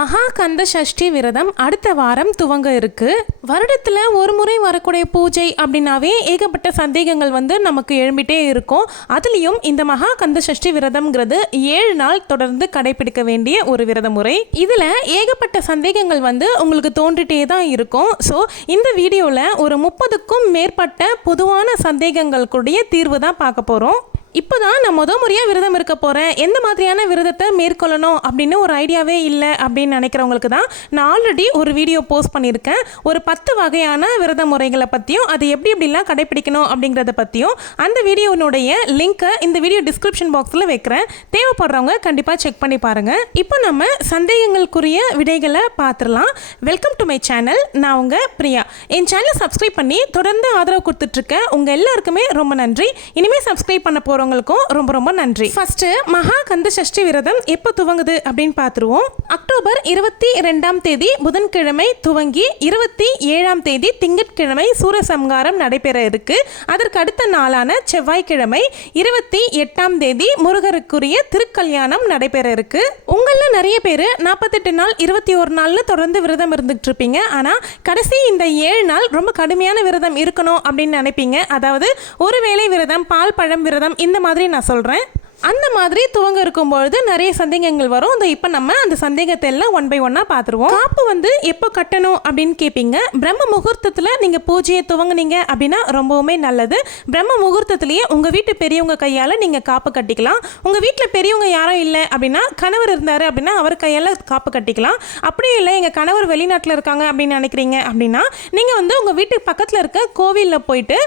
மகா கந்த சஷ்டி விரதம் அடுத்த வாரம் துவங்க இருக்கு. வருடத்துல ஒரு முறை வரக்கூடிய பூஜை அப்படின்னாவே ஏகப்பட்ட சந்தேகங்கள் வந்து நமக்கு எழும்பிட்டே இருக்கும். அதுலேயும் இந்த மகா கந்த சஷ்டி விரதம்ங்கிறது ஏழு நாள் தொடர்ந்து கடைபிடிக்க வேண்டிய ஒரு விரத முறை இதுல ஏகப்பட்ட சந்தேகங்கள் வந்து உங்களுக்கு தோன்றிட்டே தான் இருக்கும். ஸோ இந்த வீடியோவில் ஒரு முப்பதுக்கும் மேற்பட்ட பொதுவான சந்தேகங்களுக்குடைய தீர்வு தான் பார்க்க போகிறோம் இப்போ தான் நான் முத முறையாக விரதம் இருக்க போகிறேன் எந்த மாதிரியான விரதத்தை மேற்கொள்ளணும் அப்படின்னு ஒரு ஐடியாவே இல்லை அப்படின்னு நினைக்கிறவங்களுக்கு தான் நான் ஆல்ரெடி ஒரு வீடியோ போஸ்ட் பண்ணியிருக்கேன். ஒரு பத்து வகையான விரத முறைகளை பற்றியும் அது எப்படி எப்படிலாம் கடைப்பிடிக்கணும் அப்படிங்கிறத பற்றியும் அந்த வீடியோனுடைய லிங்க்கை இந்த வீடியோ டிஸ்கிரிப்ஷன் பாக்ஸில் வைக்கிறேன். தேவைப்படுறவங்க கண்டிப்பாக செக் பண்ணி பாருங்கள் இப்போ நம்ம சந்தேகங்களுக்குரிய விடைகளை பார்த்துடலாம். வெல்கம் டு மை சேனல் நான் உங்கள் பிரியா. என் சேனலை சப்ஸ்கிரைப் பண்ணி தொடர்ந்து ஆதரவு கொடுத்துட்ருக்கேன் உங்கள் எல்லாருக்குமே ரொம்ப நன்றி. இனிமேல் சப்ஸ்கிரைப் பண்ண போகிறவங்களுக்கும் ரொம்ப ரொம்ப நன்றி. ஃபர்ஸ்ட் மகா கந்த சஷ்டி விரதம் எப்போ துவங்குது அப்படின்னு பார்த்துருவோம் அக்டோபர் இருபத்தி ரெண்டாம் தேதி புதன்கிழமை துவங்கி இருபத்தி ஏழாம் தேதி திங்கட்கிழமை சூரசம்ஹாரம் நடைபெற இருக்கு. அதற்கு அடுத்த நாளான செவ்வாய்க்கிழமை இருபத்தி எட்டாம் தேதி முருகருக்குரிய திருக்கல்யாணம் நடைபெற இருக்கு. உங்களில் நிறைய பேர் நாற்பத்தெட்டு நாள் இருபத்தி ஒரு நாள்னு தொடர்ந்து விரதம் இருந்துகிட்டு இருப்பீங்க ஆனால் கடைசி இந்த ஏழு நாள் ரொம்ப கடுமையான விரதம் இருக்கணும் அப்படின்னு நினைப்பீங்க. அதாவது ஒரு வேளை விரதம் பால் பழம் விரதம் இந்த இந்த மாதிரி நான் சொல்கிறேன் அந்த மாதிரி துவங்க இருக்கும்பொழுது நிறைய சந்தேகங்கள் வரும். இந்த இப்போ நம்ம அந்த சந்தேகத்தை எல்லாம் ஒன் பை ஒன்னாக பார்த்துருவோம். காப்பு வந்து எப்போ கட்டணும் அப்படின்னு கேட்பீங்க பிரம்ம முகூர்த்தத்தில் நீங்கள் பூஜையை துவங்குனீங்க அப்படின்னா ரொம்பவுமே நல்லது. பிரம்ம முகூர்த்தத்திலேயே உங்கள் வீட்டு பெரியவங்க கையால் நீங்கள் காப்பு கட்டிக்கலாம். உங்கள் வீட்டில் பெரியவங்க யாரும் இல்லை அப்படின்னா கணவர் இருந்தார் அப்படின்னா அவர் கையால் காப்பு கட்டிக்கலாம். அப்படியும் இல்லை எங்கள் கணவர் வெளிநாட்டில் இருக்காங்க அப்படின்னு நினைக்கிறீங்க அப்படின்னா நீங்கள் வந்து உங்கள் வீட்டுக்கு பக்கத்தில் இருக்க கோவிலில் போயிட்டு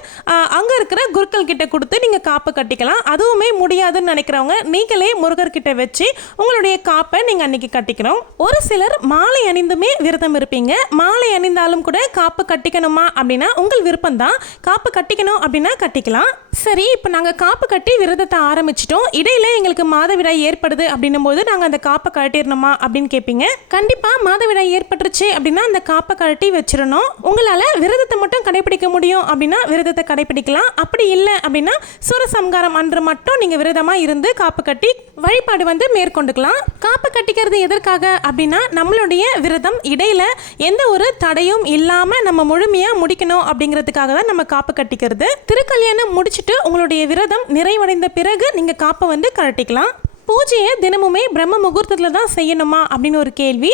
அங்கே இருக்கிற குருக்கள் கிட்ட கொடுத்து நீங்கள் காப்பு கட்டிக்கலாம். அதுவுமே முடியாதுன்னு நினைக்கிறவங்க நீங்களே முருகர்கிட்ட வச்சு உங்களுடைய காப்பை நீங்கள் அன்னைக்கு கட்டிக்கணும். ஒரு சிலர் மாலை அணிந்துமே விரதம் இருப்பீங்க. மாலை அணிந்தாலும் கூட காப்பு கட்டிக்கணுமா அப்படின்னா உங்கள் விருப்பம் தான் காப்பு கட்டிக்கணும் அப்படின்னா கட்டிக்கலாம். சரி இப்போ நாங்கள் காப்பு கட்டி விரதத்தை ஆரம்பிச்சிட்டோம். இடையில எங்களுக்கு மாதவிடாய் ஏற்படுது அப்படின்னும் போது நாங்கள் அந்த காப்பை கட்டிடணுமா அப்படின்னு கேட்பீங்க கண்டிப்பாக மாதவிடாய் ஏற்பட்டுருச்சு அப்படின்னா அந்த காப்பை கட்டி வச்சிடணும். உங்களால் விரதத்தை மட்டும் கடைபிடிக்க முடியும் அப்படின்னா விரதத்தை கடைபிடிக்கலாம். அப்படி இல்லை அப்படின்னா சூரசம்காரம் அன்று மட்டும் நீங்கள் விரதமாக இருந்து காப்பு கட்டி வழிபாடு வந்து மேற்கொண்டுக்கலாம். காப்பு கட்டிக்கிறது எதற்காக அப்படின்னா நம்மளுடைய விரதம் இடையில எந்த ஒரு தடையும் இல்லாமல் நம்ம முழுமையாக முடிக்கணும் அப்படிங்கிறதுக்காக தான் நம்ம காப்பு கட்டிக்கிறது. திருக்கல்யாணம் முடிச்சுட்டு உங்களுடைய விரதம் நிறைவடைந்த பிறகு நீங்கள் காப்பை வந்து கரட்டிக்கலாம் பூஜையை தினமுமே பிரம்ம முகூர்த்தத்தில் தான் செய்யணுமா அப்படின்னு ஒரு கேள்வி.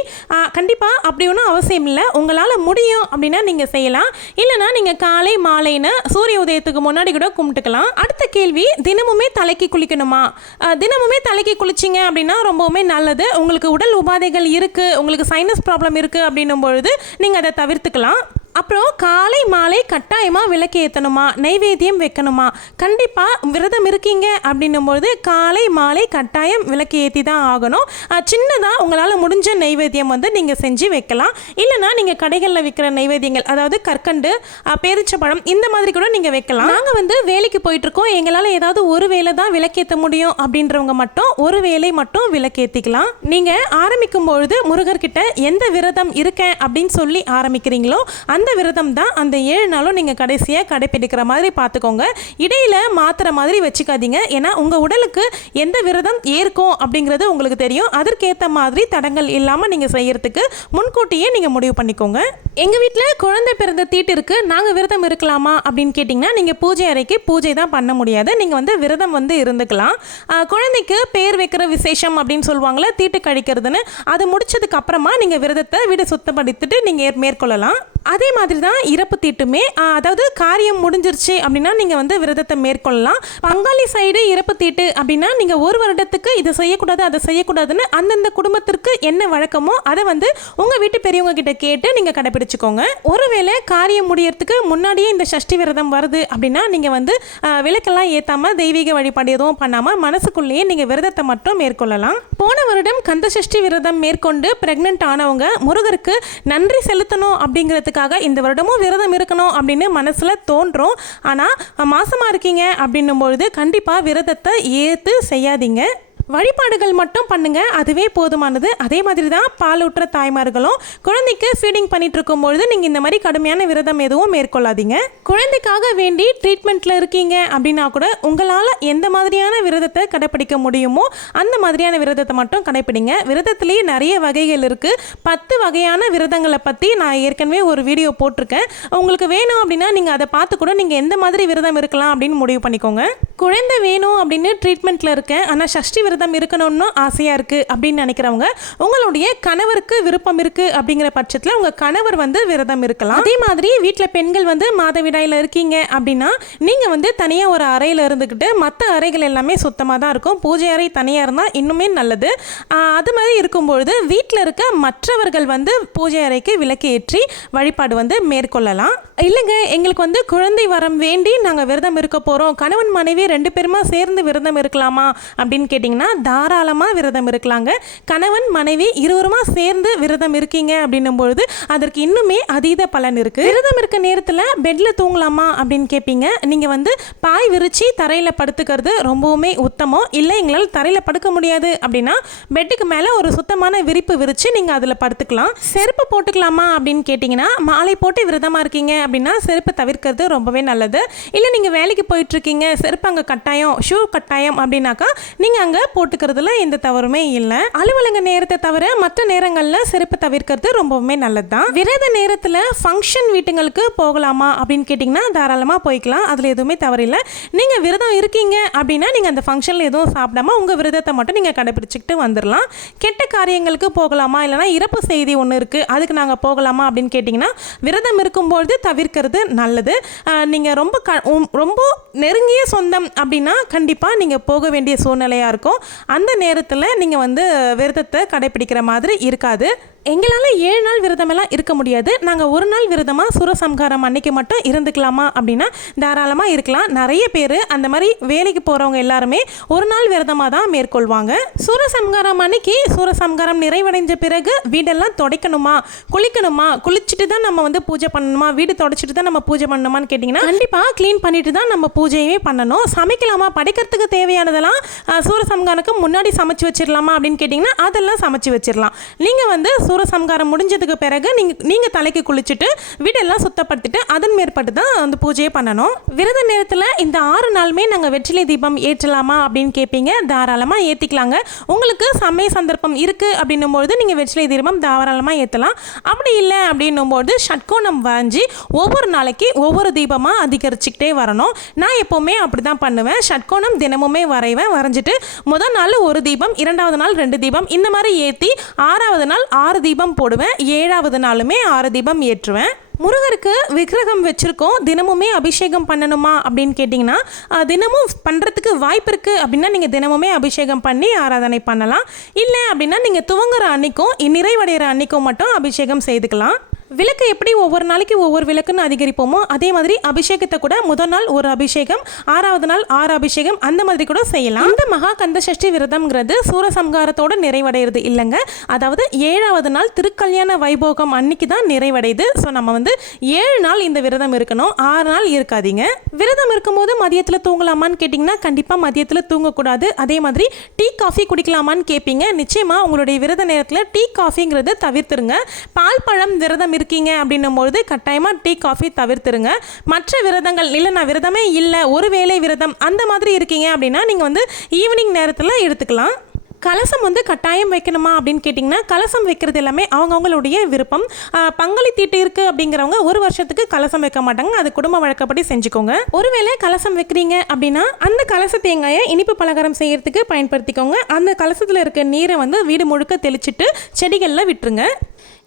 கண்டிப்பாக அப்படி ஒன்றும் அவசியம் இல்லை. உங்களால் முடியும் அப்படின்னா நீங்கள் செய்யலாம். இல்லைனா நீங்கள் காலை மாலைன்னு சூரிய உதயத்துக்கு முன்னாடி கூட கும்பிட்டுக்கலாம். அடுத்த கேள்வி தினமுமே தலைக்கு குளிக்கணுமா? தினமுமே தலைக்கு குளிச்சிங்க அப்படின்னா ரொம்பவுமே நல்லது. உங்களுக்கு உடல் உபாதைகள் இருக்குது உங்களுக்கு சைனஸ் ப்ராப்ளம் இருக்குது அப்படின்னும் பொழுது நீங்கள் அதை தவிர்த்துக்கலாம். அப்புறம் காலை மாலை கட்டாயமாக விளக்கு ஏற்றணுமா நைவேத்தியம் வைக்கணுமா? கண்டிப்பாக விரதம் இருக்கீங்க அப்படின்னும்பொழுது காலை மாலை கட்டாயம் விளக்கு ஏற்றி தான் ஆகணும் சின்னதாக உங்களால் முடிஞ்ச நைவேத்தியம் வந்து நீங்கள் செஞ்சு வைக்கலாம். இல்லைனா நீங்கள் கடைகளில் விற்கிற நைவேத்தியங்கள் அதாவது கற்கண்டு பேரிச்சப்பழம் இந்த மாதிரி கூட நீங்கள் வைக்கலாம். நாங்கள் வந்து வேலைக்கு போயிட்டுருக்கோம். எங்களால் ஏதாவது ஒரு வேளை தான் விளக்கேற்ற முடியும் அப்படின்றவங்க மட்டும் ஒரு வேளை மட்டும் விளக்கேற்றிக்கலாம் நீங்கள் ஆரம்பிக்கும் பொழுது முருகர்கிட்ட எந்த விரதம் இருக்கேன் அப்படின்னு சொல்லி ஆரம்பிக்கிறீங்களோ அந்த விரதம் தான் அந்த ஏழு நாளும் நீங்கள் கடைசியாக கடைப்பிடிக்கிற மாதிரி பார்த்துக்கோங்க. இடையில் மாத்துற மாதிரி வச்சுக்காதீங்க. ஏன்னா உங்கள் உடலுக்கு எந்த விரதம் ஏற்கும் அப்படிங்கிறது உங்களுக்கு தெரியும். அதற்கேற்ற மாதிரி தடங்கள் இல்லாமல் நீங்கள் செய்கிறதுக்கு முன்கூட்டியே நீங்கள் முடிவு பண்ணிக்கோங்க. எங்கள் வீட்டில் குழந்தை பிறந்த தீட்டு நாங்கள் விரதம் இருக்கலாமா அப்படின்னு கேட்டிங்கன்னா நீங்கள் பூஜை அறைக்கு பூஜை தான் பண்ண முடியாது. நீங்கள் வந்து விரதம் வந்து இருந்துக்கலாம். குழந்தைக்கு பேர் வைக்கிற விசேஷம் அப்படின்னு சொல்லுவாங்களே தீட்டு கழிக்கிறதுன்னு. அது முடிச்சதுக்கு அப்புறமா நீங்கள் விரதத்தை வீடை சுத்தப்படுத்திட்டு நீங்கள் மேற்கொள்ளலாம். அதே மாதிரி தான் இறப்பு தீட்டுமே அதாவது காரியம் முடிஞ்சிருச்சு அப்படின்னா நீங்கள் வந்து விரதத்தை மேற்கொள்ளலாம். பங்காளி சைடு இறப்பு தீட்டு அப்படின்னா நீங்கள் ஒரு வருடத்துக்கு இதை செய்யக்கூடாது அதை செய்யக்கூடாதுன்னு அந்தந்த குடும்பத்திற்கு என்ன வழக்கமோ அதை வந்து உங்கள் வீட்டு பெரியவங்க கிட்ட கேட்டு நீங்கள் கடைபிடிச்சுக்கோங்க. ஒருவேளை காரியம் முடியறதுக்கு முன்னாடியே இந்த சஷ்டி விரதம் வருது அப்படின்னா நீங்கள் வந்து விளக்கெல்லாம் ஏற்றாமல் தெய்வீக வழிபாடு எதுவும் பண்ணாமல் மனசுக்குள்ளேயே நீங்கள் விரதத்தை மட்டும் மேற்கொள்ளலாம். போன வருடம் கந்த சஷ்டி விரதம் மேற்கொண்டு பிரெக்னென்ட் ஆனவங்க முருகருக்கு நன்றி செலுத்தணும் அப்படிங்கிறது அப்படிங்கிறதுக்காக இந்த வருடமும் விரதம் இருக்கணும் அப்படின்னு மனசில் தோன்றும். ஆனால் மாசமாக இருக்கீங்க அப்படின்னும் பொழுது கண்டிப்பாக விரதத்தை ஏற்று செய்யாதீங்க. வழிபாடுகள் மட்டும் பண்ணுங்கள் அதுவே போதுமானது. அதே மாதிரி தான் பாலூட்டுற தாய்மார்களும் குழந்தைக்கு ஃபீடிங் பண்ணிட்டு இருக்கும் பொழுது நீங்கள் இந்த மாதிரி கடுமையான விரதம் எதுவும் மேற்கொள்ளாதீங்க. குழந்தைக்காக வேண்டி ட்ரீட்மெண்ட்டில் இருக்கீங்க அப்படின்னா கூட உங்களால் எந்த மாதிரியான விரதத்தை கடைப்பிடிக்க முடியுமோ அந்த மாதிரியான விரதத்தை மட்டும் கடைப்பிடிங்க. விரதத்திலேயே நிறைய வகைகள் இருக்குது பத்து வகையான விரதங்களை பற்றி நான் ஏற்கனவே ஒரு வீடியோ போட்டிருக்கேன். உங்களுக்கு வேணும் அப்படின்னா நீங்கள் அதை பார்த்து கூட நீங்கள் எந்த மாதிரி விரதம் இருக்கலாம் அப்படின்னு முடிவு பண்ணிக்கோங்க. குழந்தை வேணும் அப்படின்னு ட்ரீட்மெண்ட்டில் இருக்கேன். ஆனால் சஷ்டி விரதம் விரதம் இருக்கணும்னு ஆசையாக இருக்குது அப்படின்னு நினைக்கிறவங்க உங்களுடைய கணவருக்கு விருப்பம் இருக்குது அப்படிங்கிற பட்சத்தில் உங்கள் கணவர் வந்து விரதம் இருக்கலாம். அதே மாதிரி வீட்டில் பெண்கள் வந்து மாதவிடாயில் இருக்கீங்க அப்படின்னா நீங்கள் வந்து தனியாக ஒரு அறையில் இருந்துக்கிட்டு மற்ற அறைகள் எல்லாமே சுத்தமாக தான் இருக்கும். பூஜை அறை தனியாக இருந்தால் இன்னுமே நல்லது. அது மாதிரி இருக்கும்பொழுது வீட்டில் இருக்க மற்றவர்கள் வந்து பூஜை அறைக்கு விளக்கு ஏற்றி வழிபாடு வந்து மேற்கொள்ளலாம். இல்லைங்க எங்களுக்கு வந்து குழந்தை வரம் வேண்டி நாங்கள் விரதம் இருக்க போகிறோம் கணவன் மனைவி ரெண்டு பேருமா சேர்ந்து விரதம் இருக்கலாமா அப்படின்னு கேட்டிங்கன்னா தாராளமாக விரதம் இருக்கலாங்க. கணவன் மனைவி இருவருமா சேர்ந்து விரதம் இருக்கீங்க அப்படின்னும் பொழுது அதற்கு இன்னுமே அதீத பலன் இருக்குது விரதம் இருக்க நேரத்தில் பெட்டில் தூங்கலாமா அப்படின்னு கேட்பீங்க நீங்கள் வந்து பாய் விரிச்சு தரையில் படுத்துக்கிறது ரொம்பவுமே உத்தமம். இல்லை எங்களால் தரையில் படுக்க முடியாது அப்படின்னா பெட்டுக்கு மேலே ஒரு சுத்தமான விரிப்பு விரித்து நீங்கள் அதில் படுத்துக்கலாம். செருப்பு போட்டுக்கலாமா அப்படின்னு கேட்டிங்கன்னா மாலை போட்டு விரதமாக இருக்கீங்க அப்படின்னா செருப்பு தவிர்க்கிறது ரொம்பவே நல்லது. இல்லை நீங்கள் வேலைக்கு போயிட்டுருக்கீங்க செருப்பு அங்கே கட்டாயம் ஷூ கட்டாயம் அப்படின்னாக்கா நீங்கள் அங்கே போட்டுக்கிறதுல எந்த தவறுமே இல்லை. அலுவலக நேரத்தை தவிர மற்ற நேரங்களில் செருப்பு தவிர்க்கிறது ரொம்பவுமே நல்லது தான் விரத நேரத்தில் ஃபங்க்ஷன் வீட்டுங்களுக்கு போகலாமா அப்படின்னு கேட்டிங்கன்னா தாராளமாக போய்க்கலாம். அதில் எதுவுமே தவறில்லை. நீங்கள் விரதம் இருக்கீங்க அப்படின்னா நீங்கள் அந்த ஃபங்க்ஷனில் எதுவும் சாப்பிடாம உங்கள் விரதத்தை மட்டும் நீங்கள் கடைபிடிச்சிக்கிட்டு வந்துடலாம் கெட்ட காரியங்களுக்கு போகலாமா? இல்லைனா இறப்பு செய்தி ஒன்று இருக்குது அதுக்கு நாங்கள் போகலாமா அப்படின்னு கேட்டிங்கன்னா விரதம் இருக்கும்பொழுது தவிர்க்கிறது நல்லது. நீங்கள் ரொம்ப க உம், ரொம்ப நெருங்கிய சொந்தம் அப்படின்னா கண்டிப்பாக நீங்கள் போக வேண்டிய சூழ்நிலையாக இருக்கும். அந்த நேரத்தில் நீங்கள் வந்து விரதத்தை கடைபிடிக்கிற மாதிரி இருக்காது. எங்களால் ஏழு நாள் விரதமெல்லாம் இருக்க முடியாது. நாங்கள் ஒரு நாள் விரதமாக சூரசம்ஹாரம் அன்னைக்கு மட்டும் இருந்துக்கலாமா அப்படின்னா தாராளமாக இருக்கலாம். நிறைய பேர் அந்த மாதிரி வேலைக்கு போகிறவங்க எல்லாருமே ஒரு நாள் விரதமாக தான் மேற்கொள்வாங்க. சூரசம்ஹாரம் அன்னைக்கு சூரசம்ஹாரம் நிறைவடைஞ்ச பிறகு வீடெல்லாம் துடைக்கணுமா? குளிக்கணுமா? குளிச்சுட்டு தான் நம்ம வந்து பூஜை பண்ணணுமா? வீடு தொடச்சிட்டு தான் நம்ம பூஜை பண்ணணுமான்னு கேட்டிங்கன்னா கண்டிப்பாக க்ளீன் பண்ணிட்டு தான் நம்ம பூஜையே பண்ணணும். சமைக்கலாமா? படைக்கிறதுக்கு தேவையானதெல்லாம் அஹ், முன்னாடி சமைச்சு வச்சிடலாமா அப்படின்னு கேட்டிங்கன்னா அதெல்லாம் சமைச்சு வச்சிடலாம் நீங்கள் வந்து சூரசம்ஹாரம் முடிஞ்சதுக்கு பிறகு நீங்கள் நீங்கள் தலைக்கு குளிச்சுட்டு வீடெல்லாம் சுத்தப்படுத்திட்டு அதன் மேற்பட்டு தான் வந்து பூஜையை பண்ணணும். விரத நேரத்தில் இந்த ஆறு நாளுமே நாங்கள் வெற்றிலை தீபம் ஏற்றலாமா அப்படின்னு கேட்பீங்க தாராளமாக ஏற்றிக்கலாங்க உங்களுக்கு சமய சந்தர்ப்பம் இருக்குது அப்படின்னும் பொழுது நீங்கள் வெற்றிலை தீபம் தாராளமாக ஏற்றலாம் அப்படி இல்லை அப்படின்னும் பொழுது ஷட்கோணம் வரைஞ்சி ஒவ்வொரு நாளைக்கு ஒவ்வொரு தீபமாக அதிகரிச்சுக்கிட்டே வரணும். நான் எப்போவுமே அப்படி தான் பண்ணுவேன். ஷட்கோணம் தினமுமே வரைவேன். வரைஞ்சிட்டு முதல் நாள் ஒரு தீபம் இரண்டாவது நாள் ரெண்டு தீபம் இந்த மாதிரி ஏற்றி ஆறாவது நாள் ஆறு தீபம் போடுவேன். ஏழாவது நாளுமே ஆறு தீபம் ஏற்றுவேன். முருகருக்கு விக்கிரகம் வச்சுருக்கோம். தினமுமே அபிஷேகம் பண்ணணுமா அப்படின்னு கேட்டிங்கன்னா தினமும் பண்ணுறதுக்கு வாய்ப்பு இருக்குது அப்படின்னா நீங்கள் தினமுமே அபிஷேகம் பண்ணி ஆராதனை பண்ணலாம். இல்லை அப்படின்னா நீங்கள் துவங்குற அன்னைக்கும் நிறைவடைகிற அன்னைக்கும் மட்டும் அபிஷேகம் செய்துக்கலாம். விளக்கு எப்படி ஒவ்வொரு நாளைக்கு ஒவ்வொரு விளக்குன்னு அதிகரிப்போமோ அதே மாதிரி அபிஷேகத்தை கூட முதல் நாள் ஒரு அபிஷேகம் ஆறாவது நாள் ஆறு அபிஷேகம் அந்த மாதிரி கூட செய்யலாம். இந்த மகா கந்த சஷ்டி விரதம்ங்கிறது சூரசம்ஹாரத்தோட நிறைவடைகிறது இல்லைங்க. அதாவது ஏழாவது நாள் திருக்கல்யாண வைபோகம் அன்னைக்கு தான் நிறைவடையுது. ஸோ நம்ம வந்து ஏழு நாள் இந்த விரதம் இருக்கணும். ஆறு நாள் இருக்காதீங்க. விரதம் இருக்கும்போது மதியத்தில் தூங்கலாமான்னு கேட்டிங்கன்னா கண்டிப்பாக மதியத்தில் தூங்கக்கூடாது. அதே மாதிரி டீ காஃபி குடிக்கலாமான்னு கேட்பீங்க நிச்சயமாக உங்களுடைய விரத நேரத்தில் டீ காஃபிங்கிறத தவிர்த்துருங்க. பால் பழம் விரதம் இருக்கீங்க அப்படின்னும்பொழுது கட்டாயமாக டீ காஃபி தவிர்த்துருங்க. மற்ற விரதங்கள் இல்லை நான் விரதமே இல்லை ஒரு வேளை விரதம் அந்த மாதிரி இருக்கீங்க அப்படின்னா நீங்கள் வந்து ஈவினிங் நேரத்தில் எடுத்துக்கலாம். கலசம் வந்து கட்டாயம் வைக்கணுமா அப்படின்னு கேட்டிங்கன்னா கலசம் வைக்கிறது எல்லாமே அவங்கவுங்களுடைய விருப்பம். பங்களி தீட்டு இருக்குது அப்படிங்கிறவங்க ஒரு வருஷத்துக்கு கலசம் வைக்க மாட்டாங்க. அது குடும்ப வழக்கப்படி செஞ்சுக்கோங்க. ஒருவேளை கலசம் வைக்கிறீங்க அப்படின்னா அந்த கலச தேங்காயை இனிப்பு பலகாரம் செய்கிறதுக்கு பயன்படுத்திக்கோங்க. அந்த கலசத்தில் இருக்க நீரை வந்து வீடு முழுக்க தெளிச்சிட்டு செடிகளில் விட்டுருங்க.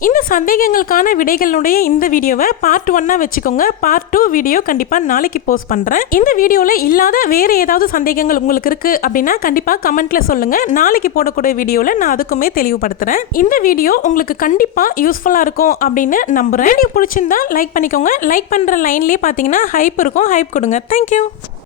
இந்த சந்தேகங்களுக்கான விடைகளுடைய இந்த வீடியோவை பார்ட் ஒன்னாக வச்சுக்கோங்க. பார்ட் டூ வீடியோ கண்டிப்பாக நாளைக்கு போஸ்ட் பண்ணுறேன் இந்த வீடியோவில் இல்லாத வேறு ஏதாவது சந்தேகங்கள் உங்களுக்கு இருக்குது அப்படின்னா கண்டிப்பாக கமெண்ட்டில் சொல்லுங்கள் நாளைக்கு போடக்கூடிய வீடியோவில் நான் அதுக்குமே தெளிவுபடுத்துகிறேன் இந்த வீடியோ உங்களுக்கு கண்டிப்பாக யூஸ்ஃபுல்லாக இருக்கும் அப்படின்னு நம்புகிறேன் வீடியோ பிடிச்சிருந்தா லைக் பண்ணிக்கோங்க. லைக் பண்ணுற லைன்லேயே பார்த்தீங்கன்னா ஹைப் இருக்கும். ஹைப் கொடுங்க. தேங்க்யூ